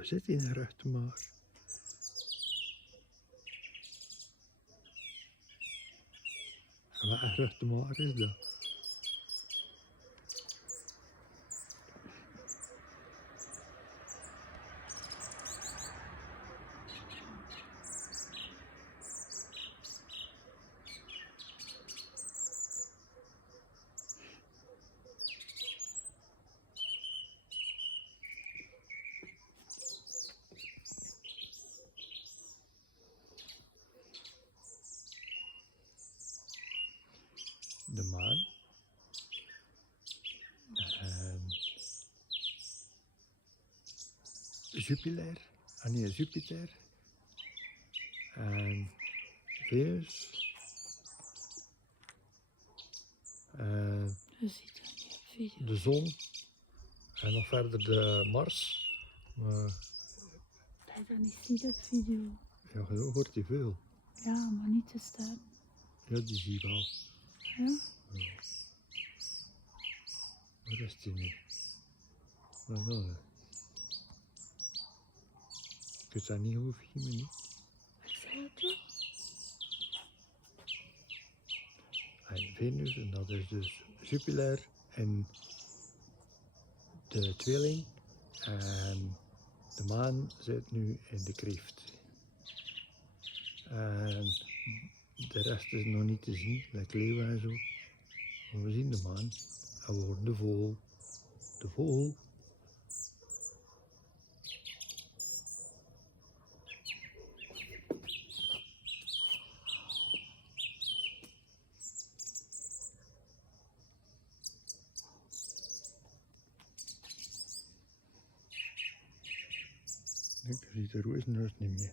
Waar zit die nou achter maar? Wat een achter maar is dat? De maan. En Jupiter. Ah nee, Jupiter. En Venus. En Je ziet dat niet op video. de zon. En nog verder de Mars. Maar Dat je dat niet ziet op video. ja, zo hoort hij veel. Ja, maar niet te staan. Ja, die zie je wel. Ja? Ja. Waar is die nu? Wat is dat? Ik weet dat niet over 4 minuten. Ik zei het toch? En Venus, en dat is dus Jupiter en de tweeling. En de maan zit nu in de kreeft. En de rest is nog niet te zien, like leeuwen en zo. Maar we zien de maan. En we horen de vogel. De vogel. Ik zie de roos niet meer.